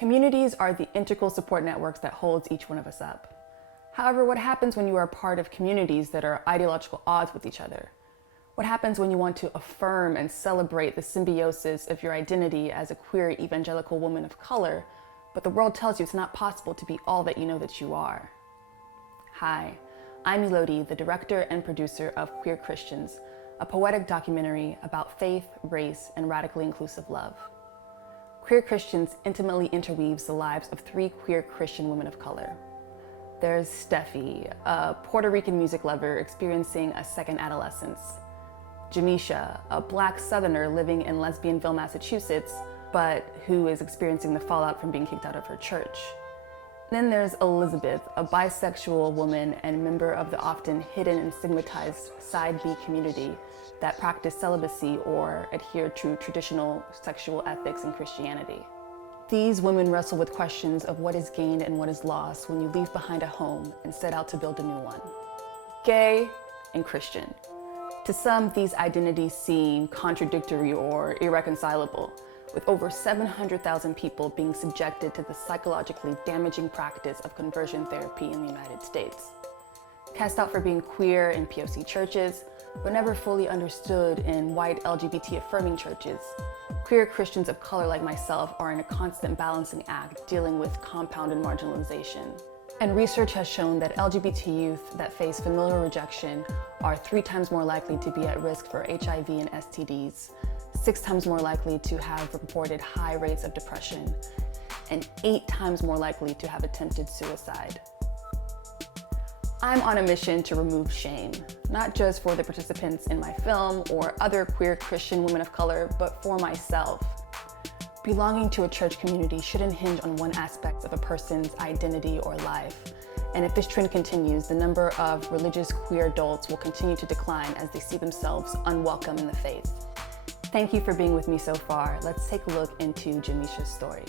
Communities are the integral support networks that holds each one of us up. However, what happens when you are a part of communities that are ideological odds with each other? What happens when you want to affirm and celebrate the symbiosis of your identity as a queer evangelical woman of color, but the world tells you it's not possible to be all that you know that you are? Hi, I'm Elodie, the director and producer of Queer Christians, a poetic documentary about faith, race, and radically inclusive love. Queer Christians intimately interweaves the lives of three queer Christian women of color. There's Steffi, a Puerto Rican music lover experiencing a second adolescence. Jamisha, a Black Southerner living in Lesbianville, Massachusetts, but who is experiencing the fallout from being kicked out of her church. Then there's Elizabeth, a bisexual woman and member of the often hidden and stigmatized Side B community that practice celibacy or adhere to traditional sexual ethics in Christianity. These women wrestle with questions of what is gained and what is lost when you leave behind a home and set out to build a new one. Gay and Christian. To some, these identities seem contradictory or irreconcilable, with over 700,000 people being subjected to the psychologically damaging practice of conversion therapy in the United States. Cast out for being queer in POC churches, but never fully understood in white LGBT affirming churches, queer Christians of color like myself are in a constant balancing act dealing with compounded marginalization. And research has shown that LGBT youth that face familial rejection are 3 times more likely to be at risk for HIV and STDs, 6 times more likely to have reported high rates of depression, and 8 times more likely to have attempted suicide. I'm on a mission to remove shame, not just for the participants in my film or other queer Christian women of color, but for myself. Belonging to a church community shouldn't hinge on one aspect of a person's identity or life. And if this trend continues, the number of religious queer adults will continue to decline as they see themselves unwelcome in the faith. Thank you for being with me so far. Let's take a look into Jamisha's story.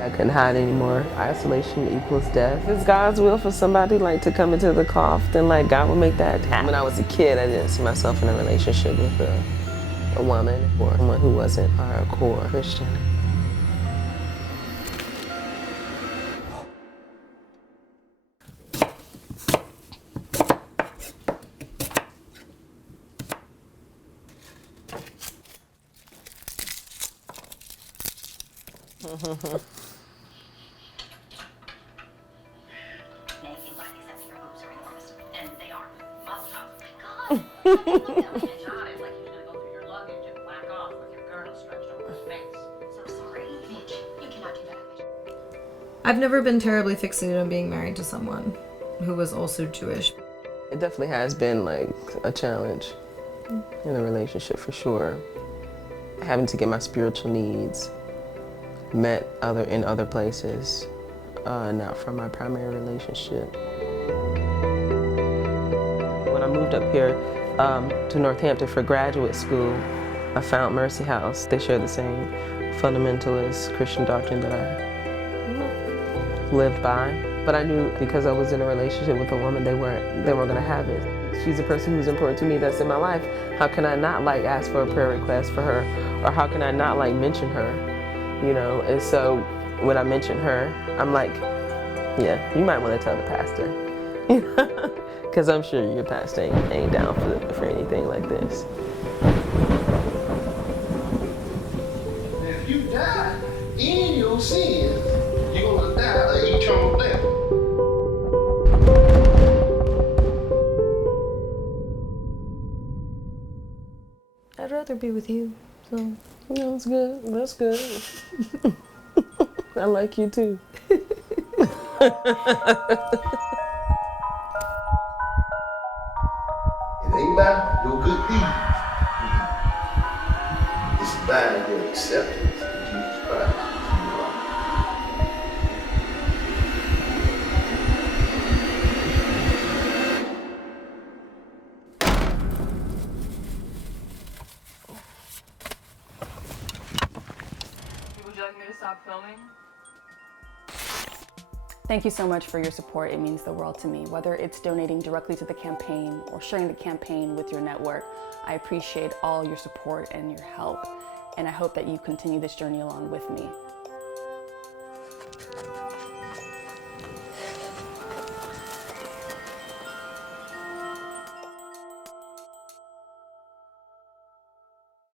I couldn't hide anymore. Isolation equals death. It's God's will for somebody to come into the cough, then God will make that happen. When I was a kid, I didn't see myself in a relationship with a woman or someone who wasn't hardcore Christian. I've never been terribly fixated on being married to someone who was also Jewish. It definitely has been a challenge in a relationship for sure. Having to get my spiritual needs met in other places, not from my primary relationship. When I moved up here to Northampton for graduate school, I found Mercy House. They share the same fundamentalist Christian doctrine that I lived by. But I knew because I was in a relationship with a woman, they weren't gonna have it. She's a person who's important to me that's in my life. How can I not ask for a prayer request for her? Or how can I not mention her? And so when I mention her, I'm yeah, you might want to tell the pastor. Because I'm sure your pastor ain't down for anything like this. If you die in your sins, you're gonna die an eternal death. I'd rather be with you, so. That's good. That's good. I like you too. It ain't about your good deeds. It's about your acceptance of Jesus Christ. Would you like me to stop filming? Thank you so much for your support. It means the world to me. Whether it's donating directly to the campaign or sharing the campaign with your network, I appreciate all your support and your help. And I hope that you continue this journey along with me.